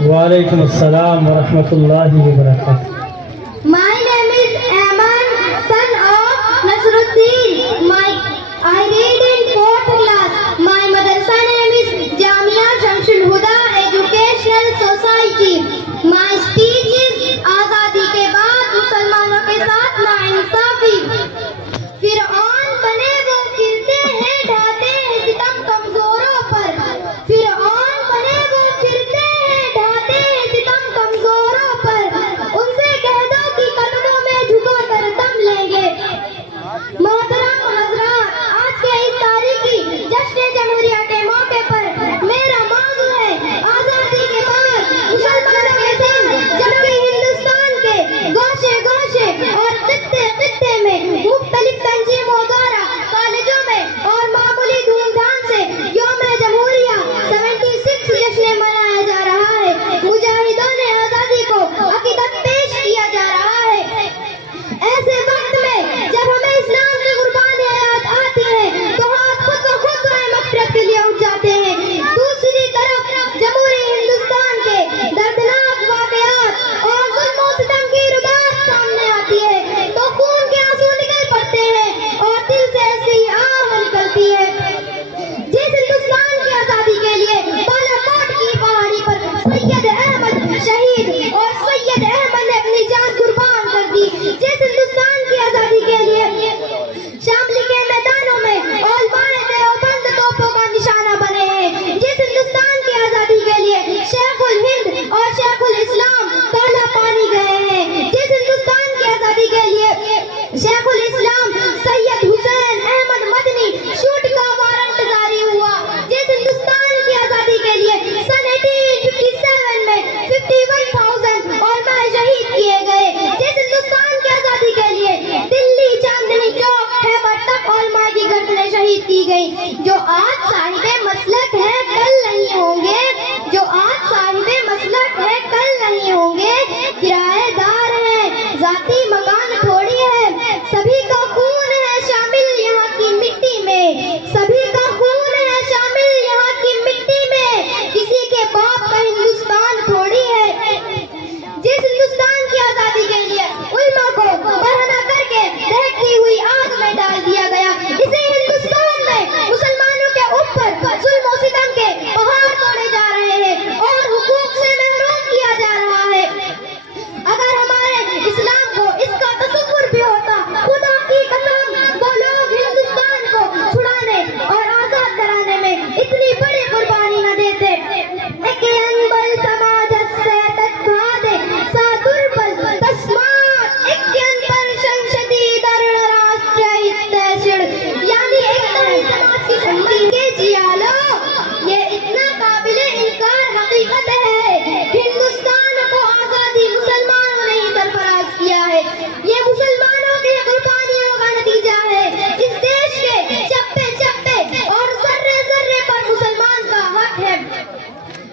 वालेकुम अस्सलाम व रहमतुल्लाहि व बरकातुहू। My name is Aman, son of Nasruddin. I read in 4th class. My madrasa name is Jamia Shamsul Huda Educational Society. My speech is आजादी के बाद मुसलमानों के साथ नाइंसाफी। फिरऔन बने वो फिरते हैं ढाते हैं सितम कमजोरों पर। फिरऔन बने वो फिरते हैं ढाते हैं सितम कमजोरों पर। उनसे कह दो कि कदमों में झुको कर दम लेंगे। मोहतरम हजरात, आज के इस तारीखी जश्न जमहूरिया के मौके पर मेरा मौजू है आजादी के बाद मुसलमानों के संग, जबकि हिंदुस्तान के गोशे गोशे और खित्ते खित्ते में मुख्तलिफ तंजीमों द्वारा कॉलेजों में और मामूली धूमधाम से यौम जमहूरिया 76 जश्न मनाया जा रहा है। मुजाहिदों ने आजादी को अकीदत पेश किया जा रहा है। ऐसे वक्त में जब हमें इस्लाम की कुर्बानियां याद आती हैं तो हाथ खुद ब खुद दुआए मग़फ़िरत के लिए उठ जाते हैं। दूसरी तरफ जमहूरी हिंदुस्तान के दर्दनाक वाक़यात और ज़ुल्म और सितम की रुबात सामने आती है तो खून के आंसू निकल पड़ते हैं और दिल से ऐसी आह निकलती है। जिस हिंदुस्तान की आज़ादी के लिए बालाकोट की पहाड़ी पर सैयद अहमद शहीद और सैयद अहमद ने अपनी जान कुर्बान कर दी, जिस हिंदुस्तान की आज़ादी के लिए शामली के मैदानों में औलमाए देवबंद तोपों का निशाना बने हैं, जिस हिंदुस्तान की आज़ादी के लिए शेखुल हिंद और शेखुल इस्लाम काला पानी गए हैं, जिस हिंदुस्तान की आज़ादी के लिए शेखुल इस्लाम सैयद हुसैन अहमद मदनी शूट का वारंट जारी हुआ, जिस हिंदुस्तान की आज़ादी के लिए सन 1857 में 51,000 औलमाए शहीद किए गए, जिस हिंदुस्तान की आज़ादी के लिए दिल्ली चांदनी चौक खैबर तक औलमाए की गर्दनें शहीद की गई। जो आज साहिबे मसलक है कल नहीं होंगे, जो आज साहिबे मसलक है कल नहीं होंगे। किराएदार है जाती मकान थोड़ी है, सभी का खून है शामिल यहाँ की मिट्टी में, सभी का खून है शामिल यहाँ की मिट्टी में। किसी के बाप का हिंदुस्तान थोड़ी है। जिस हिंदुस्तान की आजादी के लिए उल्मा को बरहना करके दहकती हुई आग में डाल दिया गया, इसी हिंदुस्तान में मुसलमानों के ऊपर जुल्म और सितम के पहाड़ तोड़े जा रहे हैं और हुकूक से महरूम किया जा रहा है। अगर हमारे इस्लाम को इसका तसव्वुर भी होता, खुदा की कसम वो लोग हिंदुस्तान को छुड़ाने और आजाद कराने में इतनी बड़ी कुर्बानी न देते। बल समाज से तत्वादे सा दुर्बल तस्मात इक्यन पर संसदी दर राष्ट्र इत्तेशिर, यानी एक तरह समाज की शक्ति के जियालो, ये इतना काबिले इनकार हकीकत है। हिंदुस्तान को आजादी मुसलमानों ने ही सरफराज किया है, ये मुसलमानों की कुर्बानियों का नतीजा है। इस देश के चप्पे चप्पे और जर्रे जर्रे पर मुसलमान का हक है।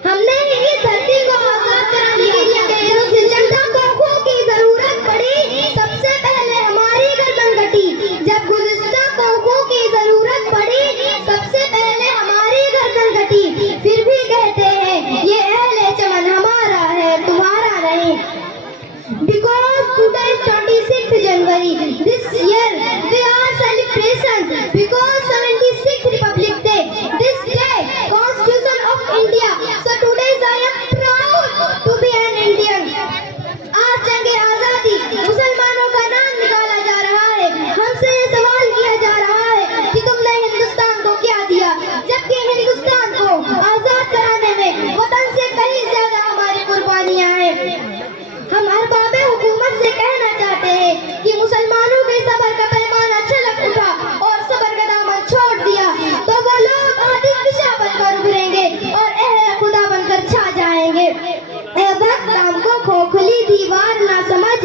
हमने ही इस धरती को आजाद कराने के लिए जब जनता को खून की जरूरत पड़ी, सबसे पहले हमारी गर्दन कटी। जब गुलिस्ता को खून की जरूरत पड़ी, सबसे पहले हमारी गर्दन कटी। फिर भी कहते हैं ये अहले चमन हमारा है तुम्हारा नहीं। Because today is 26th January, this year we are celebration because 76th Republic Day. This day, Constitution of India. So today I am proud to be an Indian. आज जंगे आजादी मुसलमानों का नाम निकाला जा रहा है। हमसे ये सवाल किया जा रहा है कि तुमने हिंदुस्तान को क्या दिया, जबकि हिंदुस्तान को आजाद कराने में वतन से कहीं ज्यादा हमारी कुर्बानियां हैं। हम अरबाबे हुकूमत से कहना चाहते हैं कि मुसलमानों के सबर का पैमाना छलक उठा और सबर का दामन छोड़ दिया तो वो लोग आदि दिशा बनकर उभरेंगे और अहले खुदा बनकर छा जाएंगे। ए वक्त हमको खोखली दीवार ना समझ,